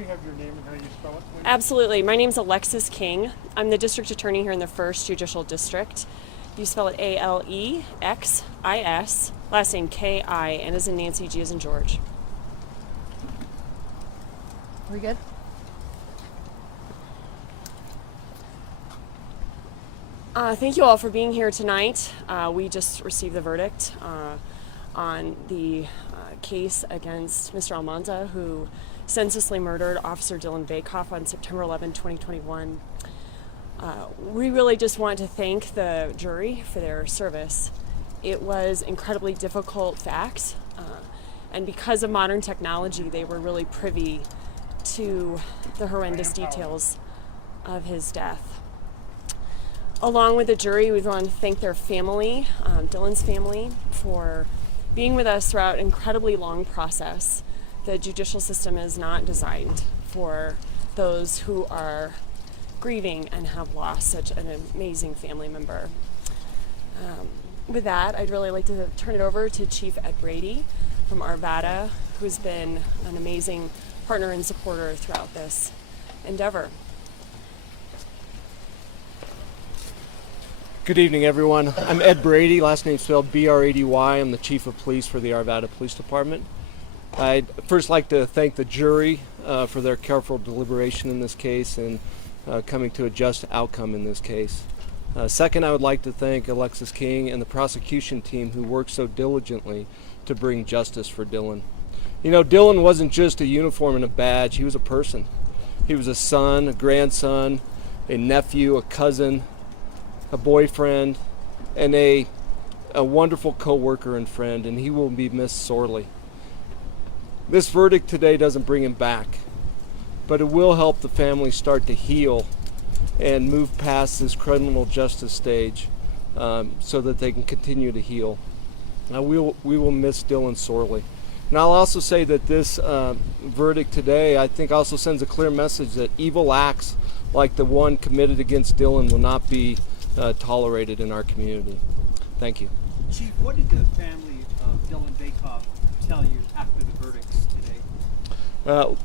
we have your name and how you spell it, please? Absolutely. My name's Alexis King. I'm the district attorney here in the 1st Judicial District. You spell it Alexis, last name Ki, N as in Nancy, G as in George. Are we good? Thank you all for being here tonight. We just received the verdict on the case against Mr. Almanza, who senselessly murdered Officer Dillon Vakoff on September 11, 2021. We really just want to thank the jury for their service. It was incredibly difficult facts, and because of modern technology, they were really privy to the horrendous details of his death. Along with the jury, we want to thank their family, Dillon's family, for being with us throughout an incredibly long process. The judicial system is not designed for those who are grieving and have lost such an amazing family member. With that, I'd really like to turn it over to Chief Ed Brady from Arvada, who's been an amazing partner and supporter throughout this endeavor. Good evening, everyone. I'm Ed Brady, last name spelled B-R-A-D-Y. I'm the Chief of Police for the Arvada Police Department. I'd first like to thank the jury for their careful deliberation in this case and coming to a just outcome in this case. Second, I would like to thank Alexis King and the prosecution team who worked so diligently to bring justice for Dillon. You know, Dillon wasn't just a uniform and a badge, he was a person. He was a son, a grandson, a nephew, a cousin, a boyfriend, and a wonderful co-worker and friend, and he will be missed sorely. This verdict today doesn't bring him back, but it will help the family start to heal and move past this criminal justice stage so that they can continue to heal. We will miss Dillon sorely. And I'll also say that this verdict today, I think, also sends a clear message that evil acts like the one committed against Dillon will not be tolerated in our community. Thank you. Chief, what did the family of Dillon Vakoff tell you after the verdicts today?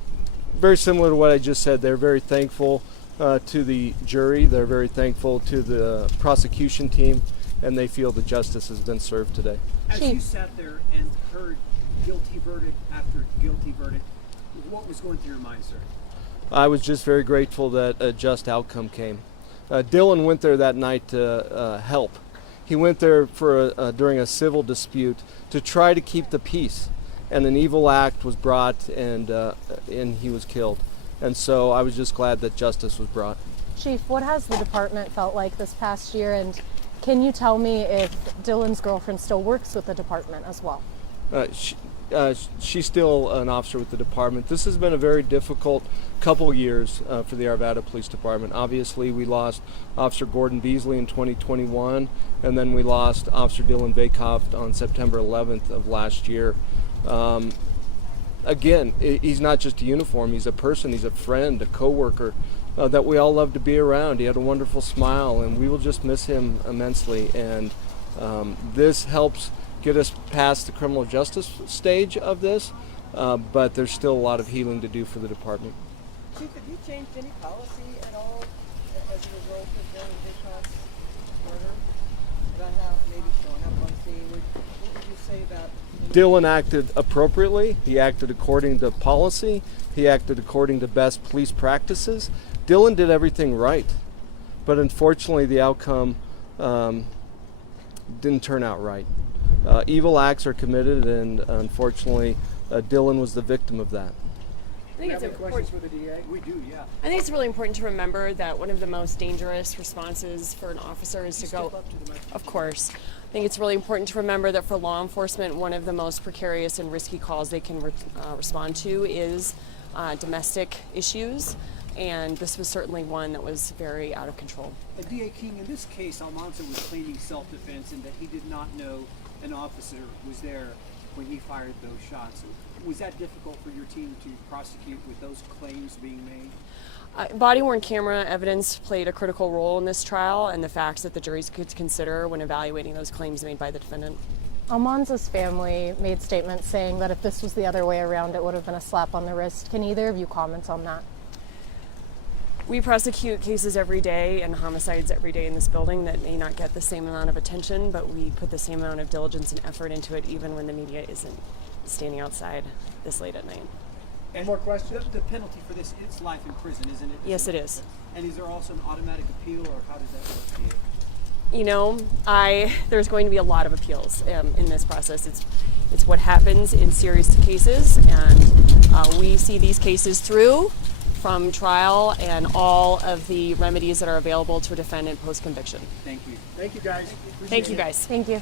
Very similar to what I just said. They're very thankful to the jury. They're very thankful to the prosecution team, and they feel that justice has been served today. As you sat there and heard guilty verdict after guilty verdict, what was going through your mind, sir? I was just very grateful that a just outcome came. Dillon went there that night to help. He went there during a civil dispute to try to keep the peace, and an evil act was brought, and he was killed. And so I was just glad that justice was brought. Chief, what has the department felt like this past year, and can you tell me if Dillon's girlfriend still works with the department as well? She's still an officer with the department. This has been a very difficult couple years for the Arvada Police Department. Obviously, we lost Officer Gordon Beasley in 2021, and then we lost Officer Dillon Vakoff on September 11th of last year. Again, he's not just a uniform, he's a person, he's a friend, a co-worker that we all love to be around. He had a wonderful smile, and we will just miss him immensely. And this helps get us past the criminal justice stage of this, but there's still a lot of healing to do for the department. Chief, have you changed any policy at all as a result of Dillon Vakoff's murder? About how maybe showing up on scene? What would you say about... Dillon acted appropriately. He acted according to policy. He acted according to best police practices. Dillon did everything right, but unfortunately the outcome didn't turn out right. Evil acts are committed, and unfortunately Dillon was the victim of that. I think it's important. For the DA? We do, yeah. I think it's really important to remember that one of the most dangerous responses for an officer is to go. Of course. I think it's really important to remember that for law enforcement, one of the most precarious and risky calls they can respond to is domestic issues, and this was certainly one that was very out of control. DA King, in this case, Almanza was claiming self-defense and that he did not know an officer was there when he fired those shots. Was that difficult for your team to prosecute with those claims being made? Body-worn camera evidence played a critical role in this trial, and the facts that the juries could consider when evaluating those claims made by the defendant. Almanza's family made statements saying that if this was the other way around, it would have been a slap on the wrist. Can either of you comment on that? We prosecute cases every day and homicides every day in this building that may not get the same amount of attention, but we put the same amount of diligence and effort into it even when the media isn't standing outside this late at night. And more questions? The penalty for this, it's life in prison, isn't it? Yes, it is. And is there also an automatic appeal, or how does that work? You know, there's going to be a lot of appeals in this process. It's what happens in serious cases, and we see these cases through from trial and all of the remedies that are available to a defendant post-conviction. Thank you. Thank you, guys. Thank you, guys. Thank you.